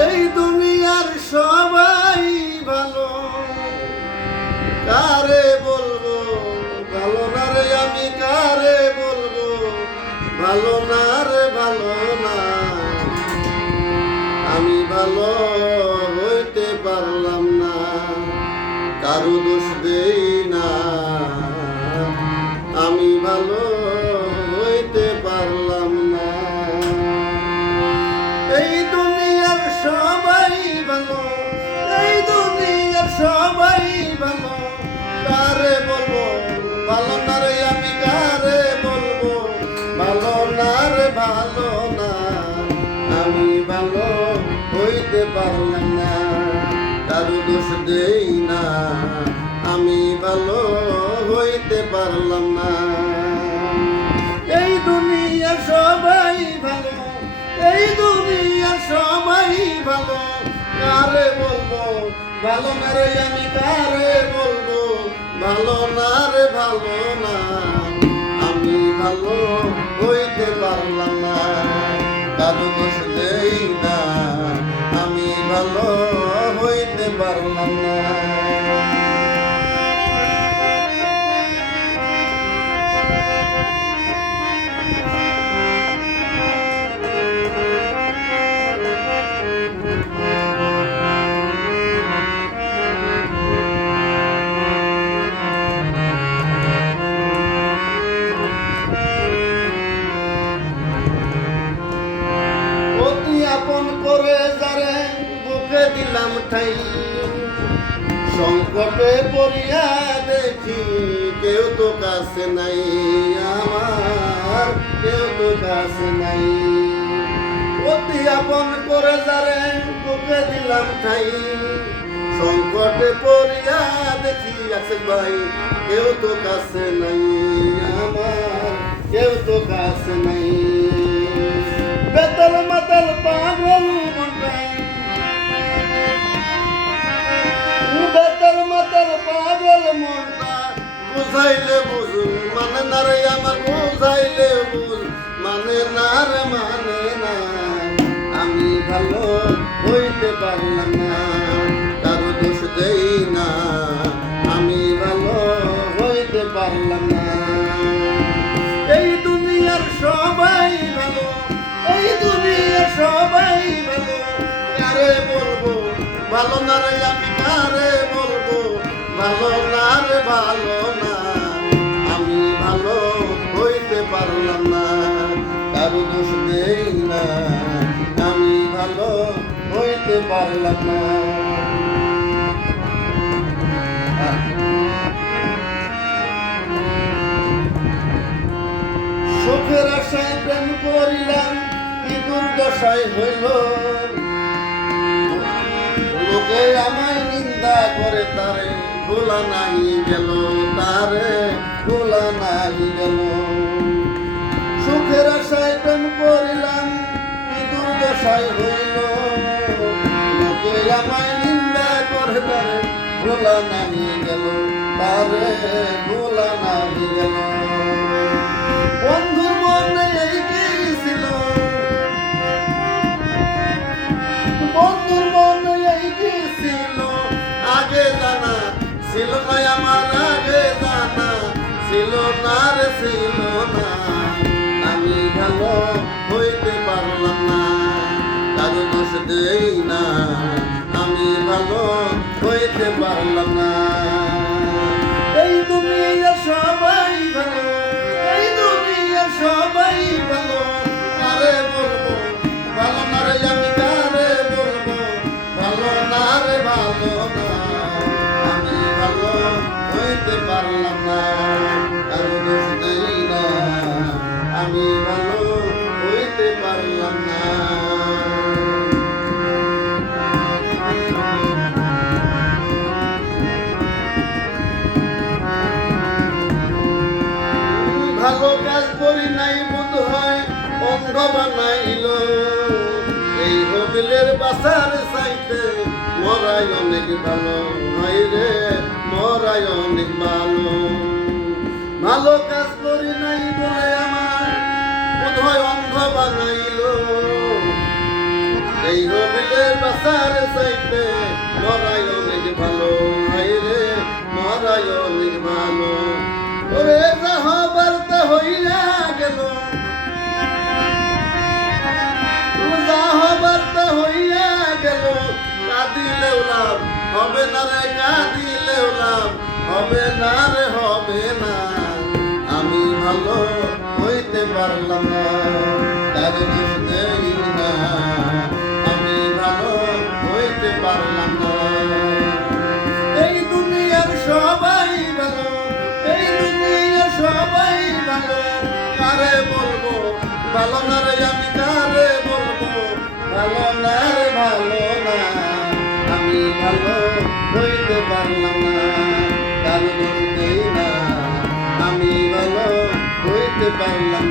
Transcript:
এই দুনিয়ার সবাই ভালো। কারে বলব? ভালো না রে আমি কারে বলব? ভালো না রে ভালো না। আমি ভালো হইতে পারলাম না। কারও দোষ দেই না। আমি ভালো সবাই ভালো। কারে বলব? ভালো না রে আমি, কারে বলব? ভালো না রে, ভালো না। আমি ভালো হইতে পারলাম না। কারও দোষ দেই না। আমি ভালো হইতে পারলাম না। এই দুনিয়া সবাই ভালো। এই দুনিয়া সবাই ভালো। কারে বলব? ভালো না রে, আমি কারে বলব? ভালো না রে, ভালো না। আমি ভালো হইতে পারলাম না। কারও দোষ দেই না। আমি ভালো হইতে পারলাম না। সংকটে পড়িয়া দেখি কেউ তো কাছে নাই। আমার কেউ তো কাছে নাই। অতি আপন করে যারে বুকে দিলাম ঠাই। সংকটে পড়িয়া দেখি আছে ভাই, কেউ তো কাছে নাই। আমার কেউ তো কাছে নাই। বেতল মাতাল পাগল বুঝাইলে বুঝু মানে না রে আমার বুঝাইলে বুঝ মানে না রে মানে না। আমি ভালো হইতে পারলাম না, কারও দোষ দেই না। আমি ভালো হইতে পারলাম না। এই দুনিয়ার সবাই ভালো, এই দুনিয়ার সবাই ভালো। কারে বলব? ভালো না রে আমি কারে বলব? ভালো না রে ভালো হইতে পারলাম না। সুখের আশায় প্রেম করিলাম, কি দুর্দশায় হইল। লোকে আমায় নিন্দা করে, তারে ভোলা নাই গেল, তারে ভোলা নাই গেল। সুখের আশায় প্রেম করিলাম, কি দুর্দশায় হইল। আমায় নিন্দা করে তারে ভোলা নাই গেল। তারে ভোলা নাই গেল। বন্ধুর মনে গিয়েছিল আগে জানা ছিল আমার আগে জানা ছিল না রে, ছিল না। হইতে পারলাম না? কারও দোষ দেই না। আমি ভালো হইতে পারলাম না। এই দুনিয়া সবাই ভালো, এই দুনিয়া সবাই ভালো। কারে বলব? ভালো না রে, আমি কারে বলব? ভালো না রে, ভালো না। আমি ভালো হইতে পারলাম না। কারও অন্ধ বানাইল এই হবিলের বাসার চাইতে মরাই অনেক ভালো। হাই রে, মরাই অনেক ভালো। ভালো কাজ নাই বলে আমার বোধ হয় অন্ধ বানাইল। এই হবিলের বাসার চাইতে মরাই অনেক ভালো। হাইরে মরাই অনেক ভালো। ওরে যা হবার হইয়া গেল হবে না রে, হবে না। আমি ভালো হইতে পারলাম না, তার না। আমি ভালো হইতে পারলাম না। এই সবাই ভালো, এই সবাই ভালো। কারে বলব? ভালো রে, আমি কারে বলব? ভালো না রে, ভালো না। আমি ভালো হইতে হইতে